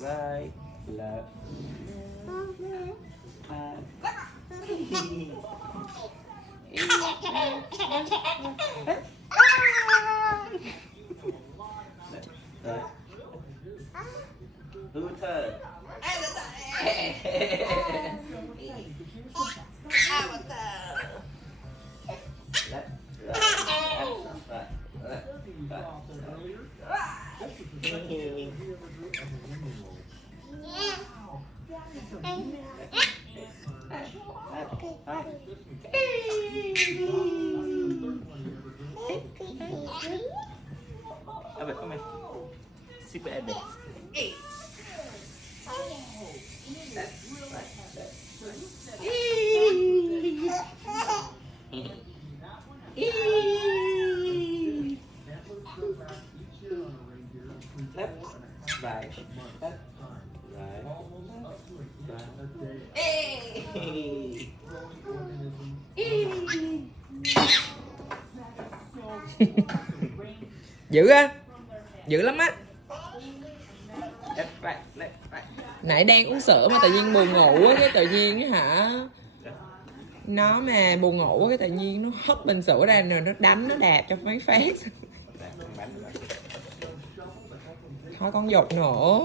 right, left, right. Who turn? A ver, come. Super Ebe. Left, right, left, right, Dữ á, dữ lắm á. left, right, left, right. Nãy đang uống sữa mà tự nhiên buồn ngủ á, cái tự nhiên á hả, nó mà buồn ngủ á, cái tự nhiên nó hất bình sữa ra rồi nó đánh, nó đạp cho mấy phát. Thôi con giục nữa.